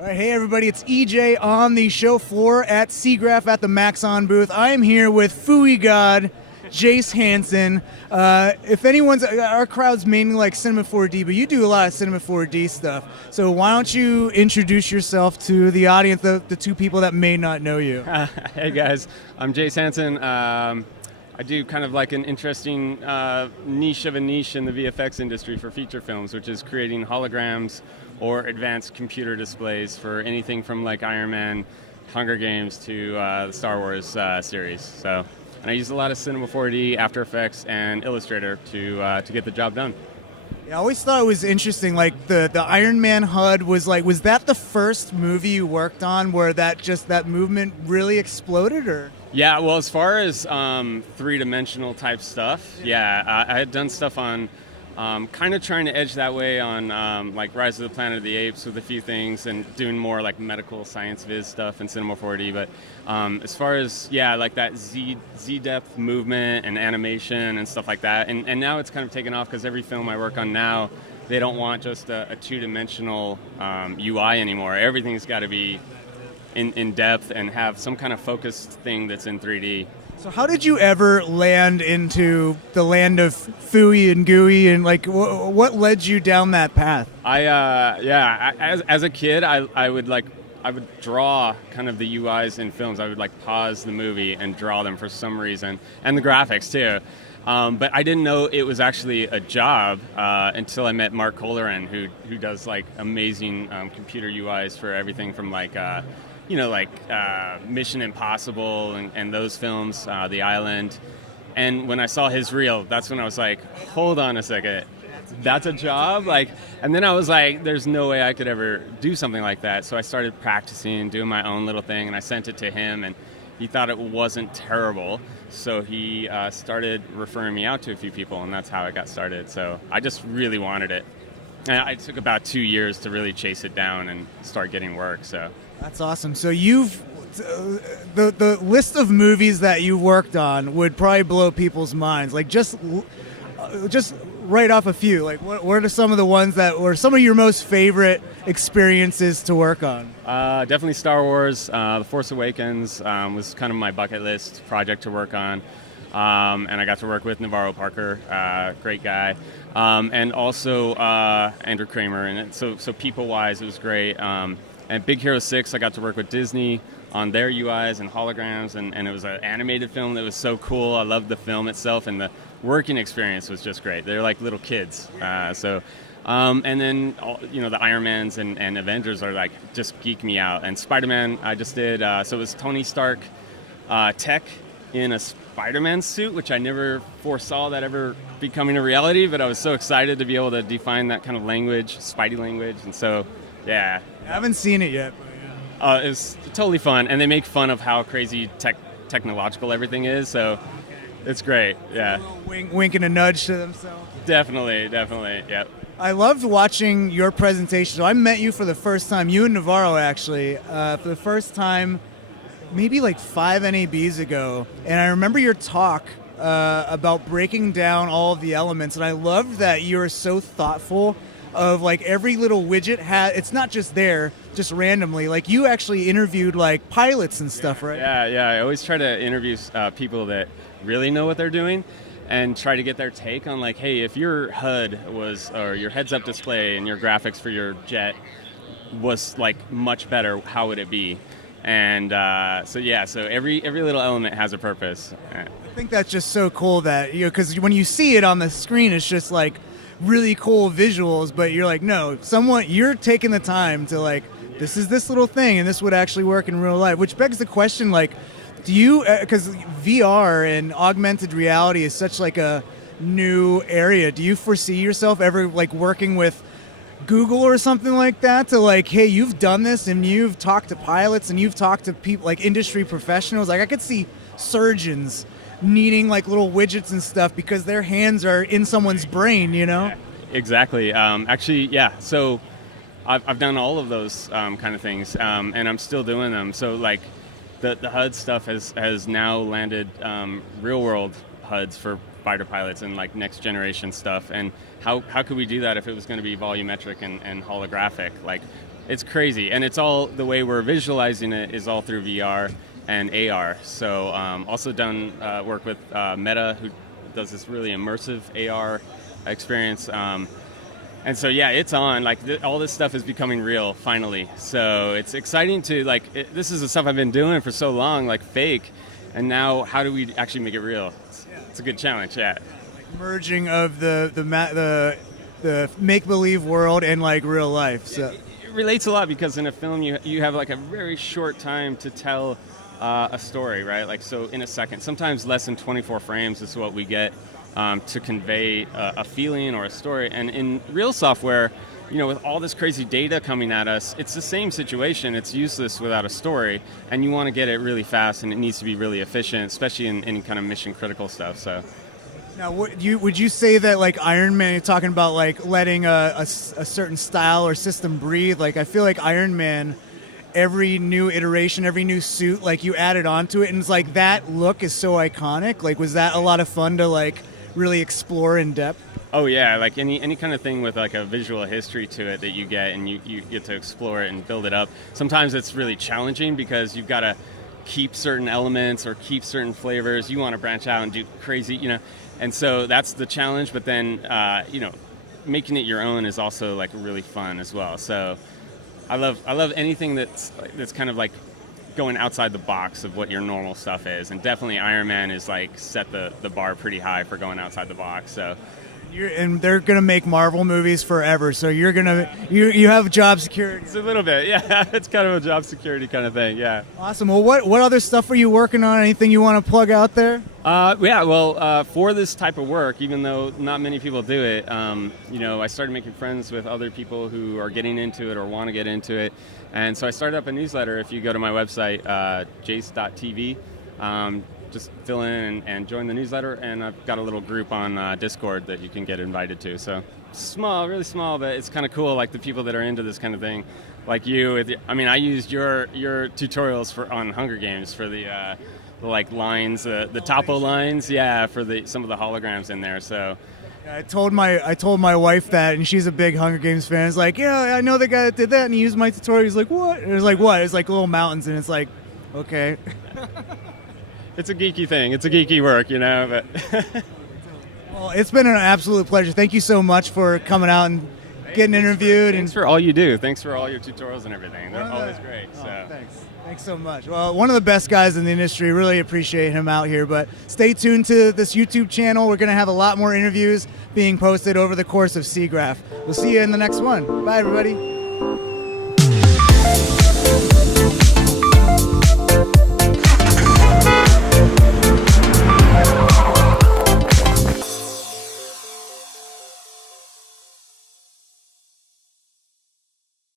All right, hey everybody, it's EJ on the show floor at Siggraph at the Maxon booth. I am here with Fooey God, Jayse Hansen. If anyone's, our crowd's mainly like Cinema 4D, but you do a lot of Cinema 4D stuff. So why don't you introduce yourself to the audience, the two people that may not know you? Hey guys, I'm Jayse Hansen. I do kind of like an interesting niche of a niche in the VFX industry for feature films, which is creating holograms or advanced computer displays for anything from like Iron Man, Hunger Games to the Star Wars series. So, and I use a lot of Cinema 4D, After Effects, and Illustrator to get the job done. Yeah, I always thought it was interesting. Like the Iron Man HUD was that the first movie you worked on where that movement really exploded, or? Yeah, well, as far as three-dimensional type stuff, yeah, I had done stuff on kind of trying to edge that way on like Rise of the Planet of the Apes with a few things and doing more like medical science viz stuff in Cinema 4D. But as far as, yeah, like that Z-depth movement and animation and stuff like that. And now it's kind of taken off because every film I work on now, they don't want just a two-dimensional UI anymore. Everything's got to be in depth and have some kind of focused thing that's in 3D. So how did you ever land into the land of Fooey and Gooey, and like what led you down that path? As a kid, I would draw kind of the UIs in films. I would like pause the movie and draw them for some reason, and the graphics too. But I didn't know it was actually a job until I met Mark Colleran, who does like amazing computer UIs for everything from like Mission Impossible and those films, The Island. And when I saw his reel, that's when I was like, hold on a second, that's a job? And then I was like, there's no way I could ever do something like that. So I started practicing, doing my own little thing, and I sent it to him, and he thought it wasn't terrible. So he started referring me out to a few people, and that's how it got started. So I just really wanted it. And it took about 2 years to really chase it down and start getting work, so. That's awesome. So you've the list of movies that you worked on would probably blow people's minds. Like just write off a few. Like what are some of the ones that were some of your most favorite experiences to work on? Definitely Star Wars. The Force Awakens was kind of my bucket list project to work on. And I got to work with Navarro Parker, great guy, and also Andrew Kramer. And so people-wise, it was great. And Big Hero 6, I got to work with Disney on their UIs and holograms, and it was an animated film that was so cool. I loved the film itself, and the working experience was just great. They're like little kids. And then, the Iron Mans and Avengers are like, just geek me out. And Spider-Man, I just did, so it was Tony Stark tech in a Spider-Man suit, which I never foresaw that ever becoming a reality, but I was so excited to be able to define that kind of language, Spidey language, and so, yeah. I haven't seen it yet, but yeah. It was totally fun, and they make fun of how crazy technological everything is, so it's great, yeah. A little wink and a nudge to themselves. Definitely, yep. I loved watching your presentation. So I met you for the first time, you and Navarro actually, for the first time maybe like 5 NABs ago, and I remember your talk about breaking down all of the elements, and I loved that you were so thoughtful of like every little widget it's not just there just randomly. Like you actually interviewed like pilots and stuff, right? Yeah. I always try to interview people that really know what they're doing and try to get their take on like, hey, if your HUD or your heads-up display and your graphics for your jet was like much better, how would it be? And so every little element has a purpose. I think that's just so cool that, because when you see it on the screen, it's just like really cool visuals, but you're like, no, you're taking the time to like, this is this little thing, and this would actually work in real life, which begs the question, like, do you, because VR and augmented reality is such like a new area, do you foresee yourself ever like working with Google or something like that to like, hey, you've done this and you've talked to pilots and you've talked to people like industry professionals? Like I could see surgeons needing like little widgets and stuff because their hands are in someone's brain, Yeah, exactly. Actually, yeah. So I've done all of those kind of things, and I'm still doing them. So like the HUD stuff has now landed real world HUDs for fighter pilots and like next generation stuff. And how could we do that if it was going to be volumetric and holographic? Like It's crazy, and it's all the way we're visualizing it is all through VR and AR. So also done work with Meta, who does this really immersive AR experience. And so yeah, it's on. Like all this stuff is becoming real finally. So it's exciting to this is the stuff I've been doing for so long, like fake, and now how do we actually make it real? It's a good challenge. Yeah. Like merging of the make-believe world and like real life. So it relates a lot because in a film you have like a very short time to tell a story, right? Like so in a second, sometimes less than 24 frames is what we get to convey a feeling or a story. And in real software, with all this crazy data coming at us, it's the same situation. It's useless without a story, and you want to get it really fast, and it needs to be really efficient, especially in any kind of mission critical stuff. So. Now, would you say that like Iron Man, you're talking about like letting a certain style or system breathe? Like I feel like Iron Man, every new iteration, every new suit, like you added onto it, and it's like that look is so iconic. Like was that a lot of fun to like really explore in depth? Oh yeah, like any kind of thing with like a visual history to it that you get and you get to explore it and build it up. Sometimes it's really challenging because you've got to keep certain elements or keep certain flavors. You want to branch out and do crazy, and so that's the challenge. But then, making it your own is also like really fun as well. So I love anything that's kind of like going outside the box of what your normal stuff is, and definitely Iron Man is like set the bar pretty high for going outside the box. So. And they're gonna make Marvel movies forever, so you're gonna you have job security. It's a little bit, yeah. It's kind of a job security kind of thing, yeah. Awesome. Well, what other stuff are you working on? Anything you want to plug out there? For this type of work, even though not many people do it, I started making friends with other people who are getting into it or want to get into it, and so I started up a newsletter. If you go to my website, jayse.tv. Just fill in and join the newsletter, and I've got a little group on Discord that you can get invited to. So small, really small, but it's kind of cool. Like the people that are into this kind of thing, like you. I used your tutorials on Hunger Games for the like lines, the topo lines, for some of the holograms in there. So. I told my wife that, and she's a big Hunger Games fan. It's like, yeah, I know the guy that did that, and he used my tutorial. He's like, what? And it's like, what? It's like little mountains, and it's like, okay. It's a geeky thing. It's a geeky work, but. Well, it's been an absolute pleasure. Thank you so much for coming out and getting interviewed. Thanks for all you do. Thanks for all your tutorials and everything. They're always great. So. Thanks so much. Well, one of the best guys in the industry. Really appreciate him out here. But stay tuned to this YouTube channel. We're going to have a lot more interviews being posted over the course of Siggraph. We'll see you in the next one. Bye, everybody.